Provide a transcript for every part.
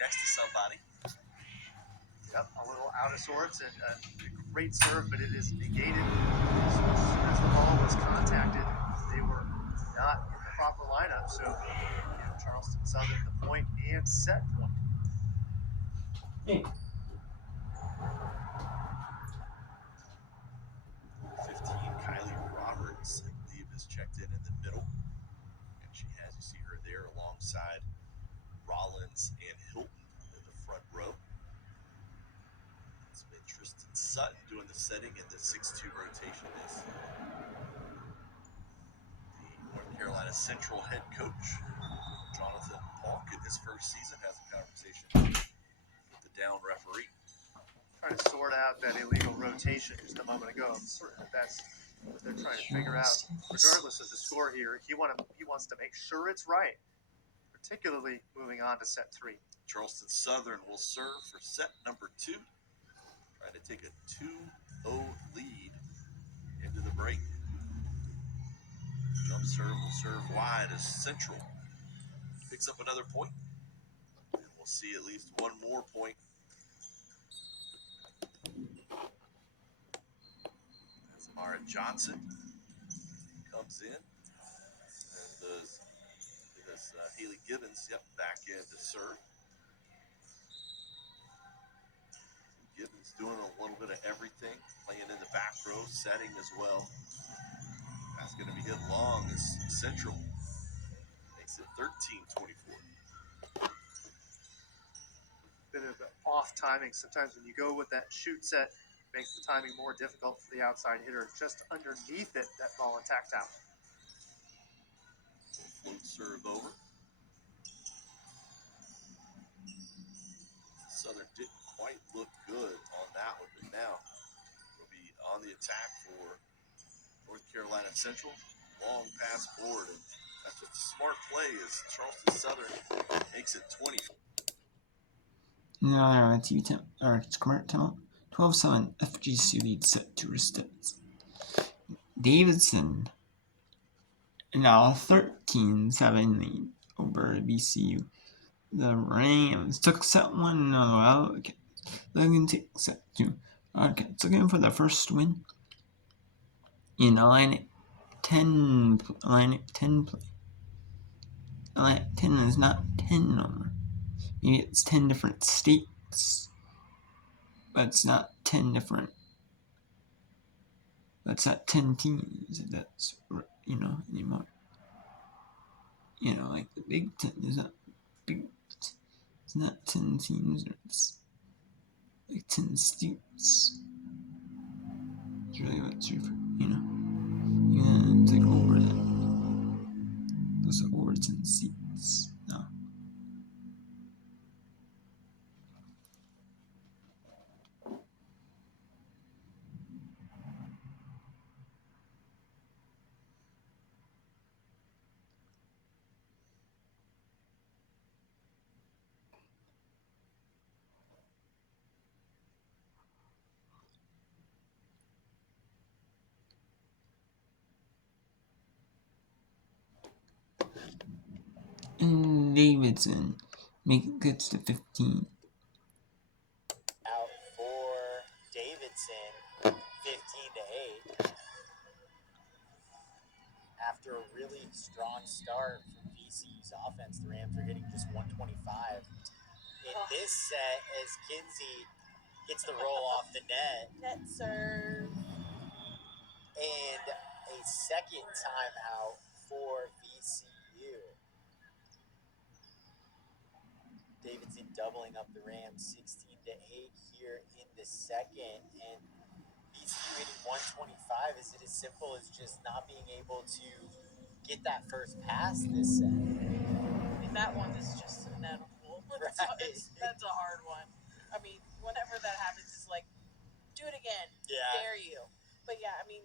next to somebody. Yep, a little out of sorts and a great serve, but it is negated. As soon as the ball was contacted, they were not in the proper lineup. So Charleston Southern the point and set point. Hey. 15, Kylie Roberts, I believe, is checked in the middle. And she has, you see her there alongside Rollins and Hilton in the front row. It's been Tristan Sutton doing the setting, and the 6-2 rotation is the North Carolina Central head coach, Jonathan Paulk, in his first season, has a conversation with the down referee. Trying to sort out that illegal rotation just a moment ago. I'm certain that's what they're trying to figure out. Regardless of the score here, he wants to make sure it's right, particularly moving on to set 3. Charleston Southern will serve for set number 2, trying to take a 2-0 lead into the break. Jump serve will serve wide as Central picks up another point. And we'll see at least one more point. As Amara Johnson comes in, and does Haley Gibbons, back in to serve. Gibbons doing a little bit of everything, playing in the back row, setting as well. That's going to be hit long as Central makes it 13-24. Bit of off timing. Sometimes when you go with that shoot set, it makes the timing more difficult for the outside hitter. Just underneath it, that ball attacked out. Float serve over. Southern didn't quite look good on that one, but now will be on the attack for North Carolina Central. Long pass forward, and that's just a smart play as Charleston Southern makes it 20. No, it's current time. 12-7, FGC lead set to resets. Davidson now 13-7 lead over VCU. The Rams took set 1 Wildcats. Logan takes set 2. Wildcats looking for the first win in a line 10 play. Line 10 is not 10 no more. Maybe it's 10 different states, but it's not 10 different. That's not 10 teams. That's anymore. Like the Big Ten is not big. It's not 10 teams. It's like 10 states. It's really what's your, Yeah, it's like over that. Those are over 10 seats. No. And Davidson gets to 15. Out for Davidson, 15-8. After a really strong start from VCU's offense, the Rams are hitting just 125 in this set as Kinsey gets the roll off the net. Net serve. And a second timeout for VCU. Davidson doubling up the Rams 16-8 here in the second. And VCU hitting 125. Is it as simple as just not being able to get that first pass this set? I mean, that one is just inedible. Right. That's a hard one. I mean, whenever that happens, it's like, do it again. Yeah. Dare you. But yeah, I mean,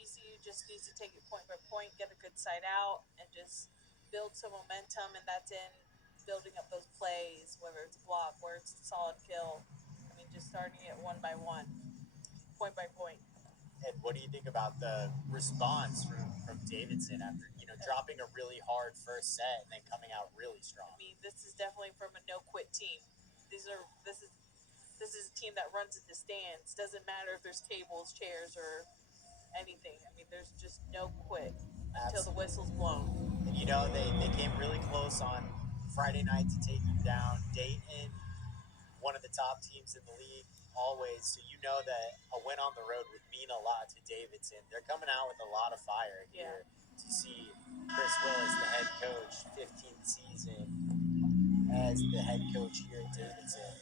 VCU just needs to take it point by point, get a good side out, and just build some momentum, and that's in building up those plays, whether it's block, whether it's a solid kill. I mean, just starting it one by one, point by point. And what do you think about the response from Davidson after, dropping a really hard first set and then coming out really strong? I mean, this is definitely from a no-quit team. team that runs at the stands. Doesn't matter if there's tables, chairs, or anything. I mean, there's just no quit until the whistle's blown. And you know, they came really close on Friday night to taking down Dayton, one of the top teams in the league always. So you know that a win on the road would mean a lot to Davidson. They're coming out with a lot of fire here to see Chris Willis, the head coach, 15th season as the head coach here at Davidson.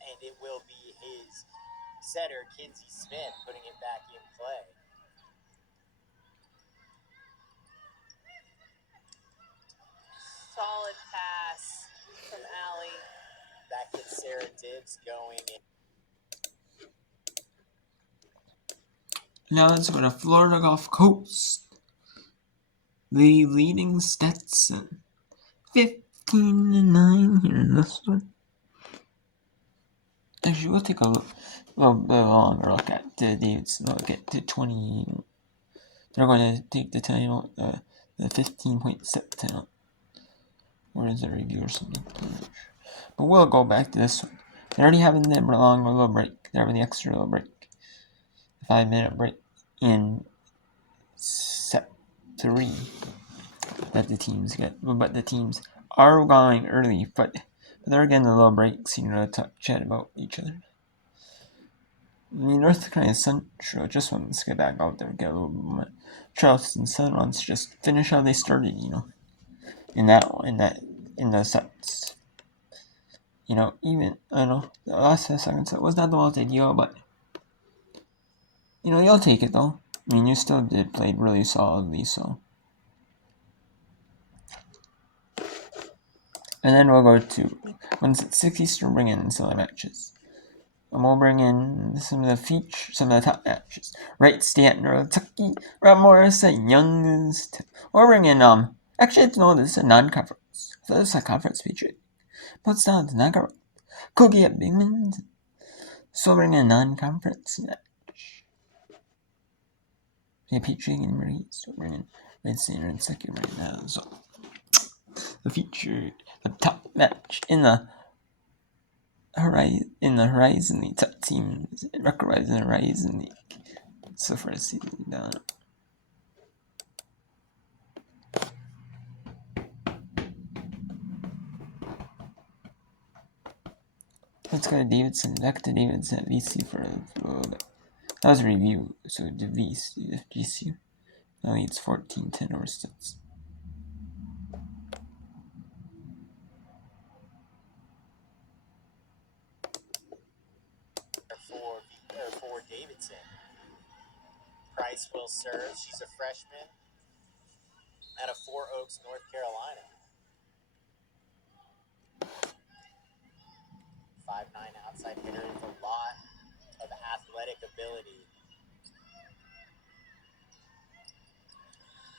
And it will be his setter, Kinsey Smith, putting it back in play. Solid pass from Allie. That gets Sarah Dibbs going. Now let's go to Florida Gulf Coast. The leading Stetson. 15-9 here in this one. Actually, we'll take a little bit longer look at the Davidson. We'll get to 20. They're going to take the title, the 15-point set title. Or is it a review or something? But we'll go back to this one. They're already having the long little break. They're having the extra little break. 5-minute break in set 3 that the teams get. But the teams are going early, but they're getting a little breaks, to chat about each other. I mean, North Carolina Central just wants to get back out there and get a little bit more. Charleston Southern wants to just finish how they started, in the sets. Even, I don't know, the last second set was not the most ideal, but, you'll take it, though. I mean, you still did play really solidly, so. And then we'll go to, when it's at 6 Eastern, bring in some of the matches. And we'll bring in some of the top matches. Wright Stanton, Kentucky, Rob Morris at Youngstown. We'll bring in, actually, this is a non-conference. I thought this was a conference feature. But it's not, non-conference. Cookie at Bingman. So we'll bring in a non-conference match. Yeah, Petrie and Marie. So we're bringing in Wright Stanton and Kentucky right now. So the top match in the Horizon League, top teams record-wise in the Horizon League. So for a season down. Let's go to Davidson. Back to Davidson at VC for a little bit. That was a review. So the FGCU now leads 14-10 over Stetson. For Davidson. Price will serve. She's a freshman out of Four Oaks, North Carolina. 5'9" outside hitter with a lot of athletic ability.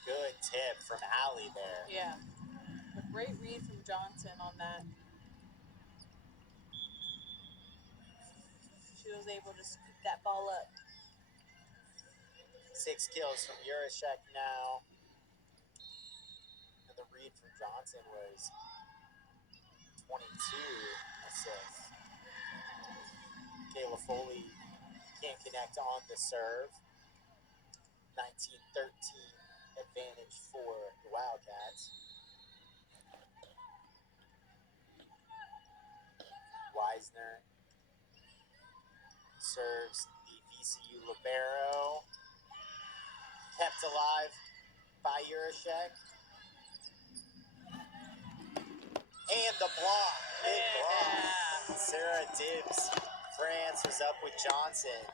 Good tip from Allie there. Yeah. A great read from Johnson on that. She was able to scoop that ball up. 6 kills from Jurashek now. And the read from Johnson was 22 assists. Kayla Foley can't connect on the serve. 19-13 advantage for the Wildcats. Weisner serves the VCU libero. Kept alive by Jurashek. And the block. Big block. Sarah Dibbs. France was up with Johnson.